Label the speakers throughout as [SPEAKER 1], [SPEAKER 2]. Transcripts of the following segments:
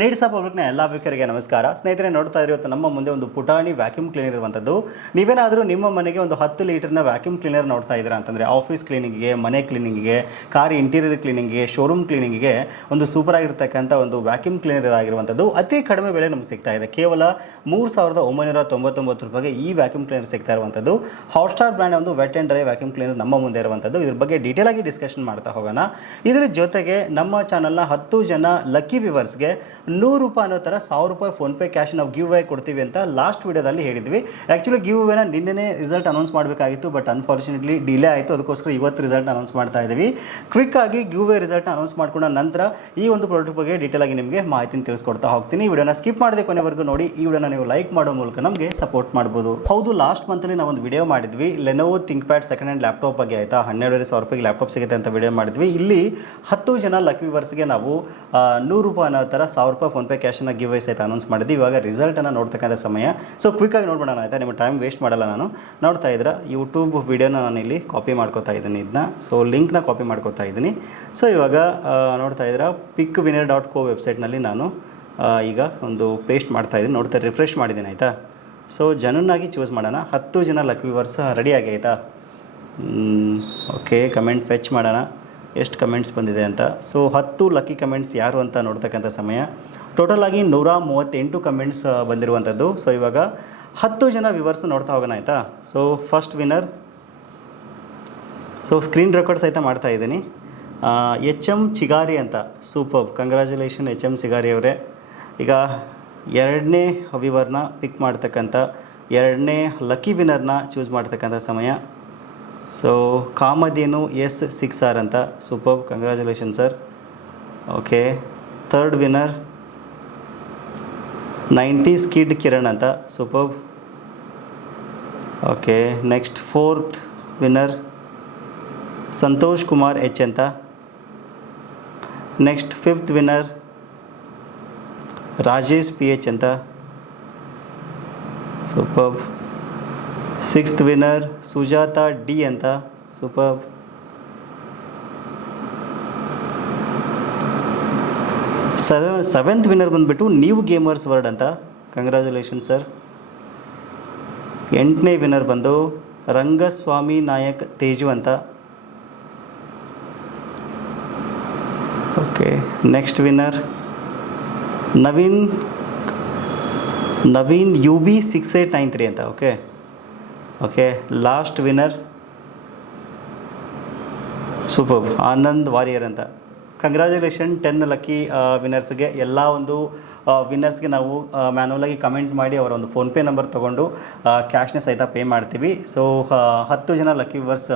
[SPEAKER 1] Needs ಪಬ್ಲಿಕ್ನ ಎಲ್ಲ ವೀಕ್ಷರಿಗೆ ನಮಸ್ಕಾರ. ಸ್ನೇಹಿತರೆ, ನೋಡ್ತಾ ಇರೋ ನಮ್ಮ ಮುಂದೆ ಒಂದು ಪುಟಾಣಿ ವ್ಯಾಕ್ಯೂಮ್ ಕ್ಲೀನರ್ ಇರುವಂಥದ್ದು ನೀವೇನಾದರೂ ನಿಮ್ಮ ಮನೆಗೆ ಒಂದು ಹತ್ತು ಲೀಟರ್ನ ವ್ಯಾಕ್ಯೂಮ್ ಕ್ಲೀನರ್ ನೋಡ್ತಾ ಇದ್ದೀರಾ ಅಂತಂದರೆ ಆಫೀಸ್ ಕ್ಲೀನಿಂಗ್ಗೆ ಮನೆ ಕ್ಲೀನಿಂಗ್ಗೆ ಕಾರ್ ಇಂಟೀರಿಯರ್ ಕ್ಲೀನಿಂಗ್ಗೆ ಶೋರೂಮ್ ಕ್ಲೀನಿಂಗ್ಗೆ ಒಂದು ಸೂಪರ್ ಆಗಿರ್ತಕ್ಕಂಥ ಒಂದು ವ್ಯಾಕ್ಯೂಮ್ ಕ್ಲೀನರ್ ಆಗಿರುವಂಥದ್ದು ಅತಿ ಕಡಿಮೆ ಬೆಲೆ ನಮ್ಗೆ ಸಿಗ್ತಾ ಇದೆ. ಕೇವಲ ಮೂರು ಸಾವಿರದ ಒಂಬೈನೂರ ತೊಂಬತ್ತೊಂಬತ್ತು ರೂಪಾಯಿಗೆ ಈ ವ್ಯಾಕ್ಯೂಮ್ ಕ್ಲೀನರ್ ಸಿಗ್ತಾ ಇರುವಂಥದ್ದು ಹಾಟ್ಸ್ಟಾರ್ ಬ್ರ್ಯಾಂಡ್ ಒಂದು wet and dry vacuum cleaner ನಮ್ಮ ಮುಂದೆ ಇರುವಂಥದ್ದು ಇದ್ರ ಬಗ್ಗೆ ಡೀಟೇಲ್ ಆಗಿ ಡಿಸ್ಕಷನ್ ಮಾಡ್ತಾ ಹೋಗೋಣ. ಇದರ ಜೊತೆಗೆ ನಮ್ಮ ಚಾನಲ್ನ ಹತ್ತು ಜನ ಲಕ್ಕಿ ವ್ಯೂವರ್ಸ್ಗೆ ನೂರು ರೂಪಾಯಿ ಅನ್ನೋ ಥರ ಸಾವಿರ ರೂಪಾಯಿ ಫೋನ್ಪೇ ಕ್ಯಾಶ್ ನಾವು ಗಿವ್ ಅವೇ ಕೊಡ್ತೀವಿ ಅಂತ ಲಾಸ್ಟ್ ವಿಡಿಯೋದಲ್ಲಿ ಹೇಳಿದ್ವಿ. ಆ್ಯಕ್ಚುಲಿ ಗಿವ್ ಅವೇನ ನಿನ್ನೆ ರಿಸಲ್ಟ್ ಅನೌನ್ಸ್ ಮಾಡಬೇಕಾಗಿತ್ತು ಬಟ್ ಅನ್ಫಾರ್ಚುನೇಟ್ಲಿ ಡಿಲೇ ಆಯಿತು. ಅದಕ್ಕೋಸ್ಕರ ಇವತ್ತು ರಿಸಲ್ಟ್ ಅನೌನ್ಸ್ ಮಾಡ್ತಾ ಇದ್ದೀವಿ ಕ್ವಿಕ್ ಆಗಿ ಗಿವ್ ಅವೇ ರಿಸಲ್ಟ್ ಅನೌನ್ಸ್ ಮಾಡ್ಕೊಂಡ ನಂತರ ಈ ಒಂದು ಪ್ರಾಡಕ್ಟ್ ಬಗ್ಗೆ ಡೀಟೇಲ್ ಆಗಿ ನಿಮಗೆ ಮಾಹಿತಿನ ತಿಳಿಸ್ಕೊಡ್ತಾ ಹೋಗ್ತೀನಿ. ವಿಡಿಯೋನ ಸ್ಕಿಪ್ ಮಾಡದೆ ಕೊನೆವರೆಗೂ ನೋಡಿ, ಈ ವಿಡಿಯೋನ ನೀವು ಲೈಕ್ ಮಾಡೋ ಮೂಲಕ ನಮಗೆ ಸಪೋರ್ಟ್ ಮಾಡ್ಬೋದು. ಹೌದು ಲಾಸ್ಟ್ ಮಂತಲ್ಲಿ ನಾವು ಒಂದು ವಿಡಿಯೋ ಮಾಡಿದ್ವಿ. Lenovo ThinkPad second hand laptop ಬಗ್ಗೆ ಆಯಿತಾ? ಹನ್ನೆರಡುವರೆ ಸಾವಿರ ರೂಪಾಯಿ ಲ್ಯಾಪ್ಟಾಪ್ ಸಿಗುತ್ತೆ ಅಂತ ವಿಡಿಯೋ ಮಾಡಿದ್ವಿ. ಇಲ್ಲಿ ಹತ್ತು ಜನ ಲಕ್ ವಿವರ್ಸ್ಗೆ ನಾವು ನೂರು ರೂಪಾಯಿ ಅನ್ನೋ ಥರ ಸಾವಿರ ರೂಪಾಯಿ ಫೋನ್ಪೇ ಕ್ಯಾಶನ್ನು ಗಿವ್ ವೈಸ್ ಆಯ್ತು ಅನೌನ್ಸ್ ಮಾಡಿದ್ವಿ ಇವಾಗ ರಿಸಲ್ಟನ್ನು ನೋಡ್ತಕ್ಕಂಥ ಸಮಯ. ಸೊ ಕ್ವಿಕ್ಕಾಗಿ ನೋಡ್ಬಿಡೋಣ, ಆಯಿತಾ? ನಿಮ್ಮ ಟೈಮ್ ವೇಸ್ಟ್ ಮಾಡಲ್ಲ ನಾನು. ನೋಡ್ತಾ ಇದ್ರೆ ಯೂಟ್ಯೂಬ್ ವಿಡಿಯೋನ ನಾನು ಇಲ್ಲಿ ಕಾಪಿ ಮಾಡ್ಕೋತಾ ಇದ್ದೀನಿ ಇದನ್ನ ಸೊ ಲಿಂಕ್ನ ಕಾಪಿ ಮಾಡ್ಕೋತಾ ಇದ್ದೀನಿ. ಸೊ ಇವಾಗ ನೋಡ್ತಾ ಇದ್ರೆ ಪಿಕ್ ವಿನರ್ ಡಾಟ್ ಕೋ ವೆಬ್ಸೈಟ್ನಲ್ಲಿ ನಾನು ಈಗ ಒಂದು ಪೇಸ್ಟ್ ಮಾಡ್ತಾ ಇದ್ದೀನಿ. ನೋಡ್ತಾ ರಿಫ್ರೆಶ್ ಮಾಡಿದ್ದೀನಿ, ಆಯಿತಾ? ಸೊ ಜನನಾಗಿ ಚೂಸ್ ಮಾಡೋಣ. ಹತ್ತು ಜನ ಲಕ್ ರೆಡಿ ಆಗಿ, ಆಯಿತಾ? ಓಕೆ ಕಮೆಂಟ್ ಫೆಚ್ ಮಾಡೋಣ. ಎಷ್ಟು ಕಮೆಂಟ್ಸ್ ಬಂದಿದೆ ಅಂತ. ಸೊ ಹತ್ತು ಲಕ್ಕಿ ಕಮೆಂಟ್ಸ್ ಯಾರು ಅಂತ ನೋಡ್ತಕ್ಕಂಥ ಸಮಯ. ಟೋಟಲ್ ಆಗಿ ನೂರ ಮೂವತ್ತೆಂಟು ಕಮೆಂಟ್ಸ್ ಬಂದಿರುವಂಥದ್ದು. ಸೊ ಇವಾಗ ಹತ್ತು ಜನ ವ್ಯೂವರ್ಸ್ ನೋಡ್ತಾ ಹೋಗೋಣ ಆಯಿತಾ? So first winner so screen record ಸಹಿತ ಮಾಡ್ತಾ ಇದ್ದೀನಿ. ಎಚ್ ಎಂ ಚಿಗಾರಿ ಅಂತ. Super congratulation H M Chigari ಅವರೇ. ಈಗ ಎರಡನೇ ವಿವರ್ನ ಪಿಕ್ ಮಾಡ್ತಕ್ಕಂಥ, ಎರಡನೇ ಲಕ್ಕಿ ವಿನ್ನರ್ನ ಚೂಸ್ ಮಾಡ್ತಕ್ಕಂಥ ಸಮಯ. So Kamadhenu S six R ಅಂತ. Super congratulation sir okay third winner ninety skid Kiran ಅಂತ. Super okay next fourth winner Santosh Kumar H ಅಂತ. Next fifth winner Rajesh P H ಅಂತ. Super sixth winner Sujata D ಅಂತ. Super. Seventh winner ಬಂದುಬಿಟ್ಟು ನೀವು gamers world ಅಂತ. Congratulation sir ಎಂಟನೇ winner ಬಂದು ರಂಗಸ್ವಾಮಿ ನಾಯಕ್ ತೇಜು ಅಂತ. Okay, next winner Naveen Naveen U B six eight nine three ಅಂತ, okay. Okay last winner super Anand Warrier ಅಂತ. Congratulation ten lucky ವಿನ್ನರ್ಸ್ಗೆ ಎಲ್ಲ ಒಂದು ವಿನ್ನರ್ಸ್ಗೆ ನಾವು ಮ್ಯಾನುವಲಾಗಿ ಕಮೆಂಟ್ ಮಾಡಿ ಅವರ ಒಂದು ಫೋನ್ಪೇ ನಂಬರ್ ತೊಗೊಂಡು ಕ್ಯಾಶ್ನ ಸಹಿತ ಪೇ ಮಾಡ್ತೀವಿ. ಸೊ ಹತ್ತು ಜನ ಲಕ್ಕಿ ವಿವರ್ಸ್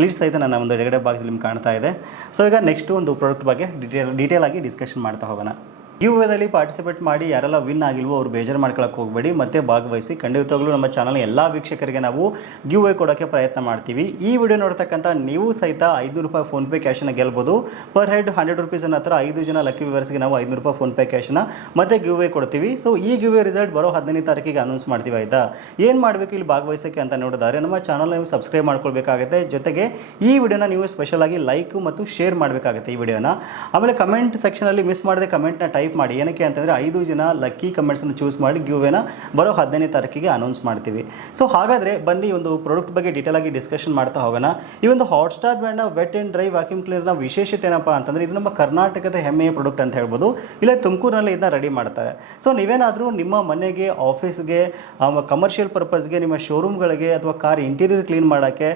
[SPEAKER 1] ಲೀಸ್ಟ್ ಸಹಿತ ನನ್ನ ಒಂದು ಎಡಗಡೆ ಭಾಗದಲ್ಲಿ ನಿಮ್ಗೆ ಕಾಣ್ತಾ ಇದೆ. ಸೊ ಈಗ ನೆಕ್ಸ್ಟ್ ಒಂದು ಪ್ರಾಡಕ್ಟ್ ಬಗ್ಗೆ ಡಿಟೇಲ್ ಡೀಟೇಲ್ ಆಗಿ ಡಿಸ್ಕಷನ್ ಮಾಡ್ತಾ ಹೋಗೋಣ. ಗಿವ್ ಪಾರ್ಟಿಸಿಪೇಟ್ ಮಾಡಿ ಯಾರೆಲ್ಲ ವಿನ್ ಆಗಿಲ್ವೋ ಅವ್ರು ಬೇಜಾರು ಮಾಡ್ಕೊಳಕ್ಕೆ ಹೋಗಬೇಡಿ. ಮತ್ತೆ ಭಾಗವಹಿಸಿ ಖಂಡಿತವಾಗ್ಲೂ ನಮ್ಮ ಚಾನಲ್ ಎಲ್ಲ ವೀಕ್ಷಕರಿಗೆ ನಾವು ಗಿವ್ ವೇ ಕೊಡೋಕ್ಕೆ ಪ್ರಯತ್ನ ಮಾಡ್ತೀವಿ. ಈ ವಿಡಿಯೋ ನೋಡ್ತಕ್ಕಂಥ ನೀವು ಸಹಿತ ಐದುನೂರು ರೂಪಾಯಿ ಫೋನ್ಪೇ ಕ್ಯಾಶನ್ನ ಗೆಲ್ಬೋದು. ಪರ್ ಹೆಡ್ ಹಂಡ್ರೆಡ್ ರುಪೀಸ್ ಅನ್ನೋ ಹತ್ರ ಐದು ಜನ ಲಕ್ಕಿ ವ್ಯೂವರ್ಸ್ಗೆ ನಾವು ಐದುನೂರು ರೂಪಾಯಿ ಫೋನ್ಪೇ ಕ್ಯಾಶನ್ನ ಮತ್ತೆ ಗಿವ್ ವೇ ಕೊಡ್ತೀವಿ. ಸೊ ಈ ಗಿವ್ ರಿಸಲ್ಟ್ ಬರೋ ಹದಿನೈದು ತಾರೀಕಿಗೆ ಅನೌನ್ಸ್ ಮಾಡ್ತೀವಿ ಆಯಿತಾ? ಏನು ಮಾಡಬೇಕು ಇಲ್ಲಿ ಭಾಗವಹಿಸೋಕ್ಕೆ ಅಂತ ನೋಡೋದಾದರೆ ನಮ್ಮ ಚಾನಲ್ ನೀವು ಸಬ್ಸ್ಕ್ರೈಬ್ ಮಾಡ್ಕೊಳ್ಬೇಕಾಗುತ್ತೆ. ಜೊತೆಗೆ ಈ ವಿಡಿಯೋನ ನೀವು ಸ್ಪೆಷಲ್ ಆಗಿ ಲೈಕ್ ಮತ್ತು ಶೇರ್ ಮಾಡಬೇಕಾಗುತ್ತೆ ಈ ವಿಡಿಯೋನ ಆಮೇಲೆ ಕಮೆಂಟ್ ಸೆಕ್ಷನಲ್ಲಿ ಮಿಸ್ ಮಾಡದೆ ಕಮೆಂಟ್ನ ಟೈಪ್ ಮಾಡಿ. ಏನಕ್ಕೆ ಅಂತಂದರೆ ಐದು ಜನ ಲಕ್ಕಿ ಕಮೆಂಟ್ಸನ್ನು ಚೂಸ್ ಮಾಡಿ ಗಿವ್ವೇನ ಬರೋ ಹದಿನೈದನೇ ತಾರೀಕಿಗೆ ಅನೌನ್ಸ್ ಮಾಡ್ತೀವಿ. ಸೊ ಹಾಗಾದರೆ ಬನ್ನಿ ಒಂದು ಪ್ರಾಡಕ್ಟ್ ಬಗ್ಗೆ ಡೀಟೇಲ್ ಆಗಿ ಡಿಸ್ಕಷನ್ ಮಾಡ್ತಾ ಹೋಗೋಣ. ಈ ಒಂದು ಹಾಟ್ಸ್ಟಾರ್ ಬ್ರ್ಯಾಂಡ್ನ ವೆಟ್ ಆ್ಯಂಡ್ ಡ್ರೈ ವ್ಯಾಕ್ಯೂಮ್ ಕ್ಲೀನರ್ನ ವಿಶೇಷತೆ ಏನಪ್ಪ ಅಂತಂದರೆ ಇದು ನಮ್ಮ ಕರ್ನಾಟಕದ ಹೆಮ್ಮೆಯ ಪ್ರಾಡಕ್ಟ್ ಅಂತ ಹೇಳ್ಬೋದು. ಇಲ್ಲೇ ತುಮಕೂರಿನಲ್ಲಿ ಇದನ್ನ ರೆಡಿ ಮಾಡ್ತಾರೆ. ಸೊ ನೀವೇನಾದರೂ ನಿಮ್ಮ ಮನೆಗೆ ಆಫೀಸ್ಗೆ ಕಮರ್ಷಿಯಲ್ ಪರ್ಪಸ್ಗೆ ನಿಮ್ಮ ಶೋರೂಮ್ಗಳಿಗೆ ಅಥವಾ ಕಾರ್ ಇಂಟೀರಿಯರ್ ಕ್ಲೀನ್ ಮಾಡೋಕ್ಕೆ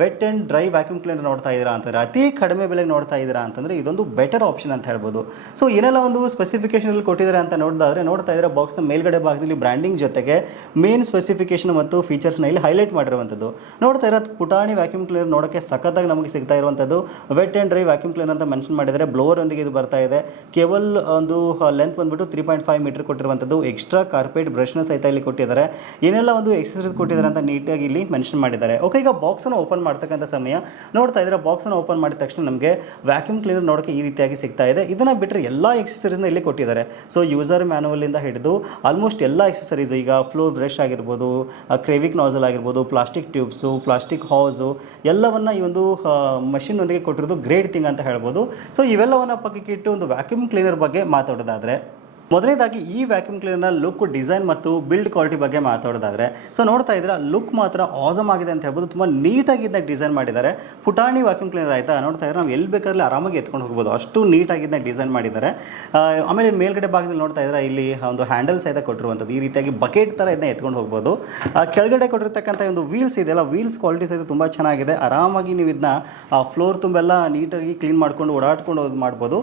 [SPEAKER 1] wet and dry vacuum cleaner ನೋಡ್ತಾ ಇದ್ದೀರಾ ಅಂತಂದರೆ, ಅತಿ ಕಡಿಮೆ ಬೆಲೆಗೆ ನೋಡ್ತಾ ಇದ್ದೀರಾ ಅಂತಂದರೆ ಇದೊಂದು ಬೆಟರ್ ಆಪ್ಷನ್ ಅಂತ ಹೇಳ್ಬೋದು. ಸೊ ಏನೆಲ್ಲ ಒಂದು ಸ್ಪೆಸಿಫಿಕೇಶನಲ್ಲಿ ಕೊಟ್ಟಿದ್ದಾರೆ ಅಂತ ನೋಡಿದಾದ್ರೆ ನೋಡ್ತಾ ಇದ್ರೆ ಬಾಕ್ಸ್ನ ಮೇಲ್ಗಡೆ ಭಾಗದಲ್ಲಿ ಬ್ರ್ಯಾಂಡಿಂಗ್ ಜೊತೆಗೆ ಮೇನ್ ಸ್ಪೆಸಿಫಿಕೇಶನ್ ಮತ್ತು ಫೀಚರ್ಸ್ನ ಇಲ್ಲಿ ಹೈಲೈಟ್ ಮಾಡಿರುವಂಥದ್ದು. ನೋಡ್ತಾ ಇರೋದು ಪುಟಾಣಿ ವ್ಯಾಕ್ಯೂಮ್ ಕ್ಲೀನರ್ ನೋಡೋಕ್ಕೆ ಸಖತ್ತಾಗಿ ನಮಗೆ ಸಿಗ್ತಾ ಇರುವಂಥದ್ದು. Wet and dry vacuum cleaner ಅಂತ ಮೆನ್ಷನ್ ಮಾಡಿದರೆ ಬ್ಲೋವರ್ ಒಂದಿಗೆ ಇದು ಬರ್ತಾ ಇದೆ. ಕೇವಲ್ ಒಂದು ಲೆಂತ್ ಬಂದ್ಬಿಟ್ಟು ತ್ರೀ ಪಾಯಿಂಟ್ ಫೈವ್ ಮೀಟರ್ ಕೊಟ್ಟಿರುವಂಥದ್ದು. ಎಕ್ಸ್ಟ್ರಾ ಕಾರ್ಪೆಟ್ ಬ್ರಷ್ನ ಸಹಿತ ಇಲ್ಲಿ ಕೊಟ್ಟಿದ್ದಾರೆ. ಏನೆಲ್ಲ ಒಂದು ಎಕ್ಸಸರೀಸ್ ಕೊಟ್ಟಿದ್ದಾರೆ ಅಂತ ನೀಟಾಗಿ ಇಲ್ಲಿ ಮೆನ್ಷನ್ ಮಾಡಿದ್ದಾರೆ. ಓಕೆ ಈಗ ಬಾಕ್ಸನ್ನು ಓಪನ್ ಮಾಡ್ತಕ್ಕಂಥ ಸಮಯ. ನೋಡ್ತಾ ಇದ್ರೆ ಬಾಕ್ಸನ್ನು ಓಪನ್ ಮಾಡಿದ ತಕ್ಷಣ ನಮಗೆ ವ್ಯಾಕ್ಯೂಮ್ ಕ್ಲೀನರ್ ನೋಡೋಕ್ಕೆ ಈ ರೀತಿಯಾಗಿ ಸಿಗ್ತಾ ಇದೆ. ಇದನ್ನು ಬಿಟ್ಟರೆ ಎಲ್ಲ ಎಕ್ಸಸರೀಸ್ನ ಇಲ್ಲಿ ಕೊಟ್ಟಿದ್ದಾರೆ. ಸೊ ಯೂಸರ್ ಮ್ಯಾನುವಲಿಂದ ಹಿಡಿದು ಆಲ್ಮೋಸ್ಟ್ ಎಲ್ಲ ಎಕ್ಸಸರೀಸ್ ಈಗ ಫ್ಲೋರ್ ಬ್ರಷ್ ಆಗಿರ್ಬೋದು ಕ್ರೇವಿಕ್ ನಾಸಲ್ ಆಗಿರ್ಬೋದು ಪ್ಲಾಸ್ಟಿಕ್ ಟ್ಯೂಬ್ಸು ಪ್ಲಾಸ್ಟಿಕ್ ಹೌಸು ಎಲ್ಲವನ್ನ ಈ ಒಂದು ಮಷಿನ್ ಒಂದಿಗೆ ಕೊಟ್ಟಿರೋದು ಗ್ರೇಟ್ ಥಿಂಗ್ ಅಂತ ಹೇಳ್ಬೋದು. ಸೊ ಇವೆಲ್ಲವನ್ನು ಪಕ್ಕಕ್ಕೆ ಇಟ್ಟು ಒಂದು ವ್ಯಾಕ್ಯೂಮ್ ಕ್ಲೀನರ್ ಬಗ್ಗೆ ಮಾತಾಡೋದಾದ್ರೆ ಮೊದಲನೇದಾಗಿ ಈ ವ್ಯಾಕ್ಯೂಮ್ ಕ್ಲೀನರ್ನ ಲುಕ್ ಡಿಸೈನ್ ಮತ್ತು ಬಿಲ್ಡ್ ಕ್ವಾಲಿಟಿ ಬಗ್ಗೆ ಮಾತಾಡೋದಾದ್ರೆ ಸೊ ನೋಡ್ತಾ ಇದ್ರೆ ಲುಕ್ ಮಾತ್ರ ಆಸಮ್ ಆಗಿದೆ ಅಂತ ಹೇಳ್ಬೋದು, ತುಂಬ ನೀಟಾಗಿ ಇದನ್ನ ಡಿಸೈನ್ ಮಾಡಿದ್ದಾರೆ. ಪುಟಾಣಿ ವ್ಯಾಕ್ಯೂಮ್ ಕ್ಲೀನರ್ ಆಯಿತಾ? ನೋಡ್ತಾ ಇದ್ರೆ ನಾವು ಎಲ್ಲಿ ಬೇಕಾದ್ರೆ ಆರಾಮಾಗಿ ಎತ್ಕೊಂಡು ಹೋಗ್ಬೋದು. ಅಷ್ಟು ನೀಟಾಗಿ ಇದನ್ನ ಡಿಸೈನ್ ಮಾಡಿದ್ದಾರೆ. ಆಮೇಲೆ ಮೇಲ್ಗಡೆ ಭಾಗದಲ್ಲಿ ನೋಡ್ತಾ ಇದ್ರೆ ಇಲ್ಲಿ ಒಂದು ಹ್ಯಾಂಡಲ್ ಸಹಿತ ಕೊಟ್ಟಿರುವಂಥದ್ದು. ಈ ರೀತಿಯಾಗಿ ಬಕೆಟ್ ಥರ ಇದನ್ನ ಎತ್ಕೊಂಡು ಹೋಗ್ಬೋದು. ಕೆಳಗಡೆ ಕೊಟ್ಟಿರ್ತಕ್ಕಂಥ ಒಂದು ವೀಲ್ಸ್ ಇದೆಯಲ್ಲ ವೀಲ್ಸ್ ಕ್ವಾಲಿಟಿ ಸಹಿತ ತುಂಬ ಚೆನ್ನಾಗಿದೆ. ಆರಾಮಾಗಿ ನೀವು ಇದನ್ನ ಫ್ಲೋರ್ ತುಂಬೆಲ್ಲ ನೀಟಾಗಿ ಕ್ಲೀನ್ ಮಾಡ್ಕೊಂಡು ಓಡಾಡ್ಕೊಂಡು ಮಾಡ್ಬೋದು.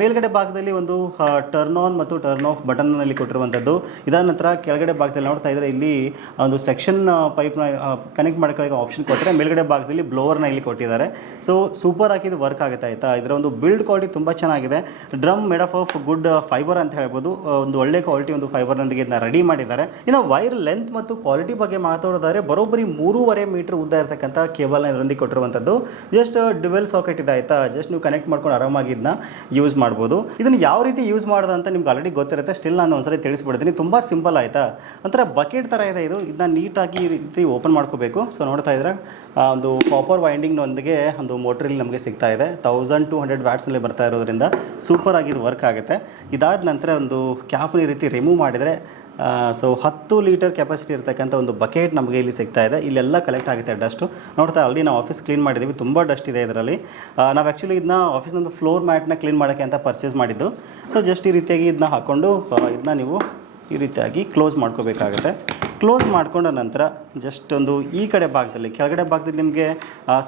[SPEAKER 1] ಮೇಲ್ಗಡೆ ಭಾಗದಲ್ಲಿ ಒಂದು ಟರ್ನ್ ಆನ್ ಮತ್ತು ಟರ್ನ್ ಆಫ್ ಬಟನ್ನಲ್ಲಿ ಕೊಟ್ಟಿರುವಂಥದ್ದು ಇದಾದ ನಂತರ ಕೆಳಗಡೆ ಭಾಗದಲ್ಲಿ ನೋಡ್ತಾ ಇದ್ರೆ ಇಲ್ಲಿ ಒಂದು ಸೆಕ್ಷನ್ ಪೈಪ್ನ ಕನೆಕ್ಟ್ ಮಾಡ್ಕೊಳ್ಳೋಕೆ ಆಪ್ಷನ್ ಕೊಟ್ಟರೆ ಮೇಲ್ಗಡೆ ಭಾಗದಲ್ಲಿ ಬ್ಲೋವರ್ನ ಇಲ್ಲಿ ಕೊಟ್ಟಿದ್ದಾರೆ. ಸೊ ಸೂಪರ್ ಆಗಿ ಇದು ವರ್ಕ್ ಆಗುತ್ತೆ ಆಯಿತಾ? ಇದರ ಒಂದು ಬಿಲ್ಡ್ ಕ್ವಾಲಿಟಿ ತುಂಬ ಚೆನ್ನಾಗಿದೆ. Drum made of of good fibre ಅಂತ ಹೇಳ್ಬೋದು. ಒಂದು ಒಳ್ಳೆ ಕ್ವಾಲಿಟಿ ಒಂದು ಫೈಬರ್ನೊಂದಿಗೆ ಇದನ್ನ ರೆಡಿ ಮಾಡಿದ್ದಾರೆ. ಇನ್ನು ವೈರ್ ಲೆಂತ್ ಮತ್ತು ಕ್ವಾಲಿಟಿ ಬಗ್ಗೆ ಮಾತಾಡೋದಾದ್ರೆ ಬರೋಬ್ಬರಿ ಮೂರುವರೆ ಮೀಟರ್ ಉದ್ದ ಇರತಕ್ಕಂಥ ಕೇಬಲ್ನ ಇದರೊಂದಿಗೆ ಕೊಟ್ಟಿರುವಂಥದ್ದು ಜಸ್ಟ್ ಡಿವೆಲ್ ಸಾಕೆಟ್ ಇದೆ ಆಯಿತಾ? ಜಸ್ಟ್ ನೀವು ಕನೆಕ್ಟ್ ಮಾಡ್ಕೊಂಡು ಆರಾಮಾಗಿ ಇದನ್ನ ಯೂಸ್ ಮಾಡ್ಬೋದು. ಇದನ್ನು ಯಾವ ರೀತಿ ಯೂಸ್ ಮಾಡೋದಂತ ನಿಮ್ಗೆ ಆಲ್ರೆಡಿ ಗೊತ್ತಿರುತ್ತೆ ಸ್ಟಿಲ್ ನಾನು ಒಂದ್ಸರಿ ತಿಳಿಸ್ಬಿಡ್ತೀನಿ. ತುಂಬ ಸಿಂಪಲ್ ಆಯಿತಾ? ಒಂಥರ ಬಕೆಟ್ ಥರ ಇದೆ ಇದು. ಇದನ್ನ ನೀಟಾಗಿ ಈ ರೀತಿ ಓಪನ್ ಮಾಡ್ಕೋಬೇಕು. ಸೊ ನೋಡ್ತಾ ಇದ್ರೆ ಒಂದು ಕಾಪರ್ ವೈಂಡಿಂಗ್ನೊಂದಿಗೆ ಒಂದು ಮೋಟ್ರಲ್ಲಿ ನಮಗೆ ಸಿಗ್ತಾ ಇದೆ. ತೌಸಂಡ್ ಟು ಹಂಡ್ರೆಡ್ ವ್ಯಾಟ್ಸಲ್ಲಿ ಬರ್ತಾ ಇರೋದ್ರಿಂದ ಸೂಪರ್ ಆಗಿ ಇದು ವರ್ಕ್ ಆಗುತ್ತೆ. ಇದಾದ ನಂತರ ಒಂದು ಕ್ಯಾಪ್ನ ಈ ರೀತಿ ರಿಮೂವ್ ಮಾಡಿದರೆ ಸೊ ಹತ್ತು ಲೀಟರ್ ಕೆಪಾಸಿಟಿ ಇರತಕ್ಕಂಥ ಒಂದು ಬಕೆಟ್ ನಮಗೆ ಇಲ್ಲಿ ಸಿಗ್ತಾ ಇದೆ. ಇಲ್ಲೆಲ್ಲ ಕಲೆಕ್ಟ್ ಆಗುತ್ತೆ ಡಸ್ಟು ನೋಡ್ತಾ ಆಲ್ರೆಡಿ ನಾವು ಆಫೀಸ್ ಕ್ಲೀನ್ ಮಾಡಿದ್ದೀವಿ ತುಂಬ ಡಸ್ಟ್ ಇದೆ ಇದರಲ್ಲಿ. ನಾವು ಆ್ಯಕ್ಚುಲಿ ಇದನ್ನ ಆಫೀಸ್ನೊಂದು ಫ್ಲೋರ್ ಮ್ಯಾಟ್ನ ಕ್ಲೀನ್ ಮಾಡೋಕ್ಕೆ ಅಂತ ಪರ್ಚೇಸ್ ಮಾಡಿದ್ದು. ಸೊ ಜಸ್ಟ್ ಈ ರೀತಿಯಾಗಿ ಇದನ್ನ ಹಾಕ್ಕೊಂಡು ಇದನ್ನ ನೀವು ಈ ರೀತಿಯಾಗಿ ಕ್ಲೋಸ್ ಮಾಡ್ಕೋಬೇಕಾಗುತ್ತೆ. ಕ್ಲೋಸ್ ಮಾಡ್ಕೊಂಡ ನಂತರ ಜಸ್ಟ್ ಒಂದು ಈ ಕಡೆ ಭಾಗದಲ್ಲಿ, ಕೆಳಗಡೆ ಭಾಗದಲ್ಲಿ ನಿಮಗೆ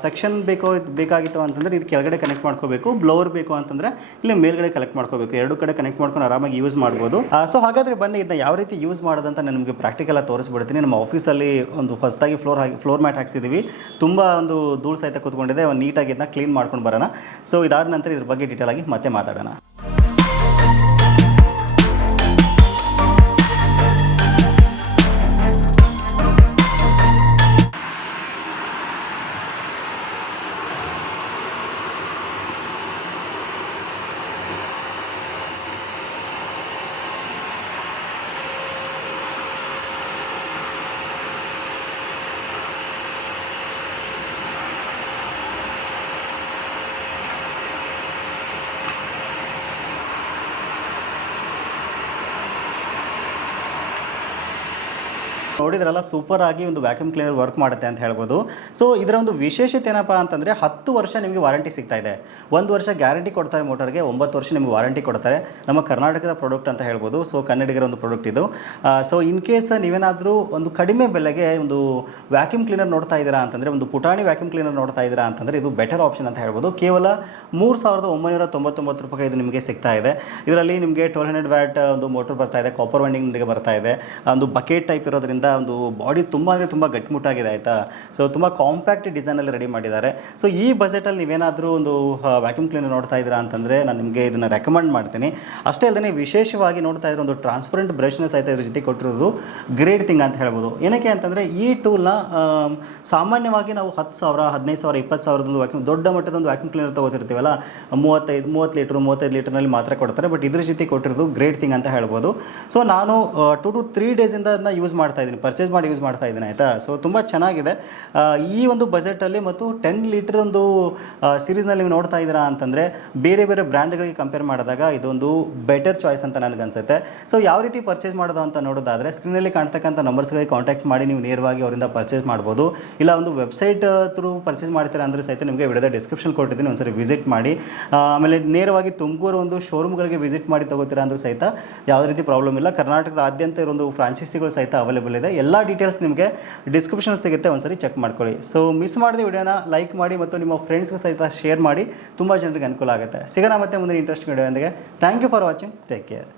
[SPEAKER 1] ಸೆಕ್ಷನ್ ಬೇಕೋ, ಬೇಕಾಗಿತ್ತು ಅಂತಂದರೆ ಇದು ಕೆಳಗಡೆ ಕನೆಕ್ಟ್ ಮಾಡ್ಕೋಬೇಕು. ಬ್ಲೋವರ್ ಬೇಕು ಅಂತಂದರೆ ಇಲ್ಲಿ ಮೇಲ್ಗಡೆ ಕನೆಕ್ಟ್ ಮಾಡ್ಕೋಬೇಕು. ಎರಡು ಕಡೆ ಕನೆಕ್ಟ್ ಮಾಡ್ಕೊಂಡು ಆರಾಮಾಗಿ ಯೂಸ್ ಮಾಡ್ಬೋದು. ಸೊ ಹಾಗಾದರೆ ಬನ್ನಿ, ಇದನ್ನ ಯಾವ ರೀತಿ ಯೂಸ್ ಮಾಡೋದಂತ ನಾನು ನಿಮಗೆ ಪ್ರಾಕ್ಟಿಕಲ್ ಆಗಿ ತೋರಿಸ್ಬಿಡ್ತೀನಿ. ನಮ್ಮ ಆಫೀಸಲ್ಲಿ ಒಂದು ಫಸ್ಟಾಗಿ ಫ್ಲೋರ್ ಹಾಕಿ ಫ್ಲೋರ್ ಮ್ಯಾಟ್ ಹಾಕ್ಸಿದ್ದೀವಿ ತುಂಬ ಒಂದು ಧೂಳು ಸಹಿತ ಕೂತ್ಕೊಂಡಿದೆ. ಒಂದು ನೀಟಾಗಿ ಇದನ್ನ ಕ್ಲೀನ್ ಮಾಡ್ಕೊಂಡು ಬರೋಣ. ಸೊ ಇದಾದ ನಂತರ ಇದ್ರ ಬಗ್ಗೆ ಡೀಟೇಲ್ ಆಗಿ ಮತ್ತೆ ಮಾತಾಡೋಣ. ನೋಡಿದ್ರಲ್ಲ ಸೂಪರ್ ಆಗಿ ಒಂದು ವ್ಯಾಕ್ಯೂಮ್ ಕ್ಲೀನರ್ ವರ್ಕ್ ಮಾಡುತ್ತೆ ಅಂತ ಹೇಳ್ಬೋದು. ಸೊ ಇದರ ಒಂದು ವಿಶೇಷತೆ ಏನಪ್ಪ ಅಂತಂದರೆ, ಹತ್ತು ವರ್ಷ ನಿಮಗೆ ವಾರಂಟಿ ಸಿಗ್ತಾ ಇದೆ. ಒಂದು ವರ್ಷ ಗ್ಯಾರಂಟಿ ಕೊಡ್ತಾರೆ ಮೋಟರ್ಗೆ ಒಂಬತ್ತು ವರ್ಷ ನಿಮಗೆ ವಾರಂಟಿ ಕೊಡ್ತಾರೆ. ನಮ್ಮ ಕರ್ನಾಟಕದ ಪ್ರಾಡಕ್ಟ್ ಅಂತ ಹೇಳ್ಬೋದು. ಸೊ ಕನ್ನಡಿಗರ ಒಂದು ಪ್ರಾಡಕ್ಟ್ ಇದು. ಸೊ ಇನ್ ಕೇಸ್ ನೀವೇನಾದರೂ ಒಂದು ಕಡಿಮೆ ಬೆಲೆಗೆ ಒಂದು ವ್ಯಾಕ್ಯೂಮ್ ಕ್ಲೀನರ್ ನೋಡ್ತಾ ಇದ್ದೀರಾ ಅಂತಂದರೆ, ಒಂದು ಪುಟಾಣಿ ವ್ಯಾಕ್ಯೂಮ್ ಕ್ಲೀನರ್ ನೋಡ್ತಾ ಇದ್ದೀರಾ ಅಂತಂದರೆ, ಇದು ಬೆಟರ್ ಆಪ್ಷನ್ ಅಂತ ಹೇಳ್ಬೋದು. ಕೇವಲ ಮೂರು ಸಾವಿರದ ಒಂಬೈನೂರ ತೊಂಬತ್ತೊಂಬತ್ತು ರೂಪಾಯಿ ಇದು ನಿಮಗೆ ಸಿಗ್ತಾ ಇದೆ. ಇದರಲ್ಲಿ ನಿಮಗೆ ಟ್ವೆಲ್ ಹಂಡ್ರೆಡ್ ವ್ಯಾಟ್ ಒಂದು ಮೋಟರ್ ಬರ್ತಾ ಇದೆ. ಕಾಪರ್ ವೈಂಡಿಂಗ್ ಬರ್ತಾ ಇದೆ. ಒಂದು ಬಕೆಟ್ ಟೈಪ್ ಇರೋದ್ರಿಂದ ಒಂದು ಬಾಡಿ ತುಂಬ ಅಂದರೆ ತುಂಬ ಗಟ್ಟಿಮುಟ್ಟಾಗಿದೆ, ಆಯಿತಾ? ಸೊ ತುಂಬ ಕಾಂಪ್ಯಾಕ್ಟ್ ಡಿಸೈನಲ್ಲಿ ರೆಡಿ ಮಾಡಿದ್ದಾರೆ. ಸೊ ಈ ಬಜೆಟಲ್ಲಿ ನೀವೇನಾದರೂ ಒಂದು ವ್ಯಾಕ್ಯೂಮ್ ಕ್ಲೀನರ್ ನೋಡ್ತಾ ಇದ್ದೀರಾ ಅಂತಂದರೆ ನಾನು ನಿಮಗೆ ಇದನ್ನು ರೆಕಮೆಂಡ್ ಮಾಡ್ತೀನಿ. ಅಷ್ಟೇ ಅಲ್ಲದೆ ವಿಶೇಷವಾಗಿ ನೋಡ್ತಾ ಇದ್ರೆ ಒಂದು ಟ್ರಾನ್ಸ್ಪರೆಂಟ್ ಬ್ರಷ್ನೆಸ್ ಆಯ್ತಾ ಇದ್ರ ಜೊತೆ ಕೊಟ್ಟಿರೋದು ಗ್ರೇಟ್ ಥಿಂಗ್ ಅಂತ ಹೇಳ್ಬೋದು. ಏನಕ್ಕೆ ಅಂತಂದರೆ ಈ ಟೂಲ್ನ ಸಾಮಾನ್ಯವಾಗಿ ನಾವು ಹತ್ತು ಸಾವಿರ, ಹದಿನೈದು ಸಾವಿರ, ಇಪ್ಪತ್ತು ಸಾವಿರದೊಂದು ವ್ಯಾಕ್ಯೂಮ್ ದೊಡ್ಡ ಮಟ್ಟದ ಒಂದು ವ್ಯಾಕ್ಯೂಮ್ ಕ್ಲೀನರ್ ತಗೋತಿರ್ತೀವಲ್ಲ, ಮೂವತ್ತೈದು, ಮೂವತ್ತು ಲೀಟ್ರ್ ಮೂವತ್ತೈದು ಲೀಟರ್ನಲ್ಲಿ ಮಾತ್ರ ಕೊಡ್ತಾರೆ ಬಟ್ ಇದ್ರ ಜೊತೆ ಕೊಟ್ಟಿರೋದು ಗ್ರೇಟ್ ಥಿಂಗ್ ಅಂತ ಹೇಳ್ಬೋದು. ಸೊ ನಾನು ಟು ಟು ತ್ರೀ ಡೇಸಿಂದ ಅದನ್ನ ಯೂಸ್ ಮಾಡ್ತಾ ಪರ್ಚೇಸ್ ಮಾಡಿ ಯೂಸ್ ಮಾಡ್ತಾ ಇದ್ದೀನಿ, ಆಯಿತಾ? ಸೊ ತುಂಬ ಚೆನ್ನಾಗಿದೆ. ಈ ಒಂದು ಬಜೆಟಲ್ಲಿ ಮತ್ತು ಟೆನ್ ಲೀಟರ್ ಒಂದು ಸೀರೀಸ್ನಲ್ಲಿ ನೀವು ನೋಡ್ತಾ ಇದ್ದೀರಾ ಅಂತಂದರೆ ಬೇರೆ ಬೇರೆ ಬ್ರ್ಯಾಂಡ್ಗಳಿಗೆ ಕಂಪೇರ್ ಮಾಡಿದಾಗ ಇದೊಂದು ಬೆಟರ್ ಚಾಯ್ಸ್ ಅಂತ ನನಗನ್ಸುತ್ತೆ ಸೊ ಯಾವ ರೀತಿ ಪರ್ಚೇಸ್ ಮಾಡೋದು ಅಂತ ನೋಡೋದಾದರೆ ಸ್ಕ್ರೀನಲ್ಲಿ ಕಾಣ್ತಕ್ಕಂಥ ನಂಬರ್ಸ್ಗಳಿಗೆ ಕಾಂಟ್ಯಾಕ್ಟ್ ಮಾಡಿ ನೀವು ನೇರವಾಗಿ ಅವರಿಂದ ಪರ್ಚೇಸ್ ಮಾಡ್ಬೋದು. ಇಲ್ಲ ಒಂದು ವೆಬ್ಸೈಟ್ ಥ್ರೂ ಪರ್ಚೇಸ್ ಮಾಡ್ತೀರಾ ಅಂದರೆ ಸಹಿತ ನಿಮಗೆ ವಿಡಿಯೋದ ಡಿಸ್ಕ್ರಿಪ್ಷನ್ ಕೊಟ್ಟಿದ್ದೀನಿ, ಒಂದ್ಸರಿ ವಿಸಿಟ್ ಮಾಡಿ. ಆಮೇಲೆ ನೇರವಾಗಿ ತುಮಕೂರು ಒಂದು ಶೋರೂಮ್ಗಳಿಗೆ ವಿಸಿಟ್ ಮಾಡಿ ತಗೋತೀರಾ ಅಂದರೂ ಸಹಿತ ಯಾವುದೇ ರೀತಿ ಪ್ರಾಬ್ಲಮ್ ಇಲ್ಲ. ಕರ್ನಾಟಕದಾದ್ಯಂತ ಇರೊಂದು ಫ್ರಾಂಚೈಸಿಗಳು ಸಹಿತ ಅವೈಲೇಬಲ್ ಎಲ್ಲ ಡೀಟೇಲ್ಸ್ ನಿಮಗೆ ಡಿಸ್ಕ್ರಿಪ್ಷನ್ ಸಿಗುತ್ತೆ. ಒಂದ್ಸರಿ ಚೆಕ್ ಮಾಡ್ಕೊಳ್ಳಿ. ಸೊ ಮಿಸ್ ಮಾಡಿದ ವಿಡಿಯೋನ ಲೈಕ್ ಮಾಡಿ ಮತ್ತು ನಿಮ್ಮ ಫ್ರೆಂಡ್ಸ್ಗೆ ಸಹಿತ ಶೇರ್ ಮಾಡಿ. ತುಂಬ ಜನರಿಗೆ ಅನುಕೂಲ ಆಗುತ್ತೆ. ಸಿಗೋಣ ಮತ್ತೆ ಮುಂದಿನ interesting video thank you for watching take care